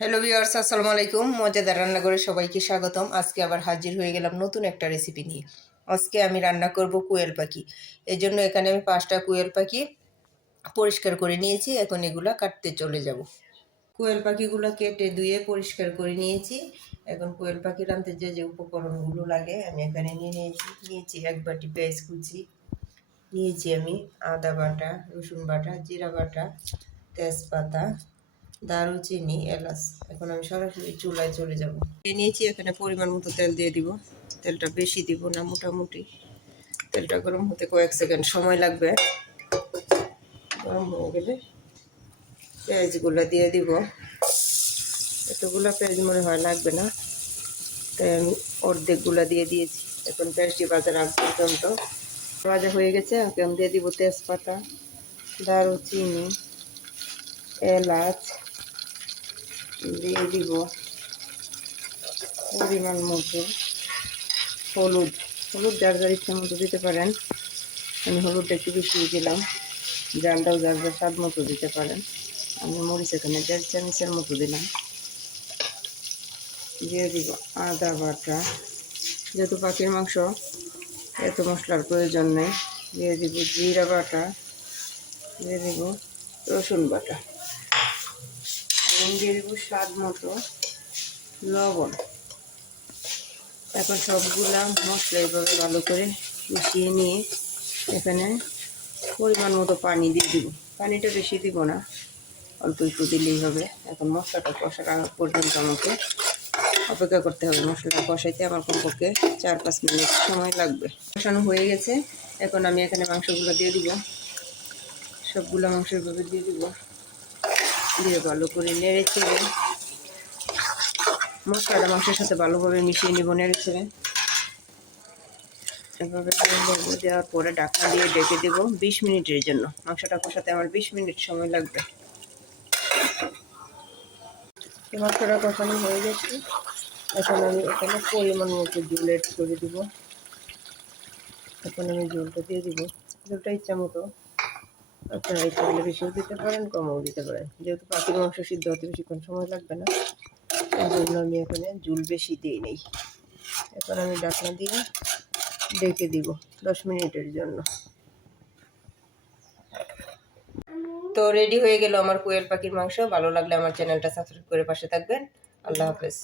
Hello viewers আসসালামু আলাইকুম। মজাদার রান্নাঘরে সবাইকে স্বাগতম। আজকে আবার হাজির হয়ে গেলাম নতুন একটা রেসিপি নিয়ে। আজকে আমি রান্না করব কুয়েল পাখি। এই জন্য এখানে আমি পাঁচটা কুয়েল পাখি পরিষ্কার করে নিয়েছি। এখন এগুলা কাটতে চলে যাব। কোয়েল পাখিগুলো কেটে ধুয়ে পরিষ্কার করে নিয়েছি। এখন কোয়েল পাখি রাঁধতে যে যে উপকরণগুলো লাগে আমি এখানে নিয়ে নিয়েছি। নিয়েছি এক বাটি পেঁয়াজ কুচি, নিয়েছি আমি আদা বাটা, রসুন বাটা, জিরা বাটা, তেজপাতা দারুচিনি, এলাচ। এখন আমি সরাসরি চুলায় চলে যাব। নিয়েছি এখানে পরিমাণ মতো তেল দিয়ে দিব। তেলটা বেশি দিব না, মোটামুটি। তেলটা গরম হতে কয়েক সেকেন্ড সময় লাগবে। গরম হয়ে গেলে পেঁয়াজগুলো দিয়ে দিব। এতগুলো পেঁয়াজ মনে হয় লাগবে না। তাই আমি অর্ধেকগুলো দিয়ে দিয়েছি। এখন পেঁয়াজটি বাজার আগ পর্যন্ত ভাজা হয়ে গেছে। এখন দিয়ে দিব তেজপাতা, দারুচিনি, এলাচ। দিয়ে দিব পরিমাণ মতো হলুদ। হলুদ যার যার ইচ্ছা মতো দিতে পারেন। আমি হলুদটা একটু বেশি দিলাম। জালটাও যার যার স্বাদ মতো দিতে পারেন। আমি মরিচ এখানে দেড় চামচের মতো দিলাম। দিয়ে দিব আদা বাটা। যেহেতু পাখির মাংস, এত মশলার প্রয়োজন নেই। দিয়ে দিব জিরা বাটা। দিয়ে দিব রসুন বাটা। এবং দিয়ে দেবো স্বাদ মতো লবণ। এখন সবগুলা মশলা এভাবে ভালো করে মিশিয়ে নিয়ে এখানে পরিমাণ মতো পানি দিয়ে দিব। পানিটা বেশি দিব না, অল্প একটু দিলেই হবে। এখন মশলাটা কষার পর্যন্ত আমাকে অপেক্ষা করতে হবে। মশলাটা কষাইতে আমার কমপক্ষে চার পাঁচ মিনিট সময় লাগবে। কষানো হয়ে গেছে। এখন আমি এখানে মাংসগুলো দিয়ে দিব। সবগুলো মাংস এভাবে দিয়ে দিব। দিয়ে ভালো করে নেড়ে চেড়ে মশলাটা মাংসের সাথে ভালোভাবে মিশিয়ে নিব নেড়ে ছেড়ে এভাবে দেওয়ার পরে ঢাকা দিয়ে ডেকে দেব বিশ মিনিটের জন্য। মাংসটা কষাতে আমার বিশ মিনিট সময় লাগবে। মাংসটা কষানো হয়ে গেছে। এখন আমি এখানে পরিমাণ মতো জল এড করে দিব। এখন আমি জলটা দিয়ে দিব। জলটা ইচ্ছা মতো আপনারা ইচ্ছা করলে বেশিও দিতে পারেন, কমও দিতে পারেন। যেহেতু পাখির মাংস সিদ্ধ হতে বেশিক্ষণ সময় লাগবে না এই জন্য আমি এখানে জুল বেশি দিই নেই। এখন আমি ডাকনা দিয়ে ডেকে দিব দশ মিনিটের জন্য। তো রেডি হয়ে গেল আমার কোয়েল পাখির মাংস। ভালো লাগলে আমার চ্যানেলটা সাবস্ক্রাইব করে পাশে থাকবেন। আল্লাহ হাফেজ।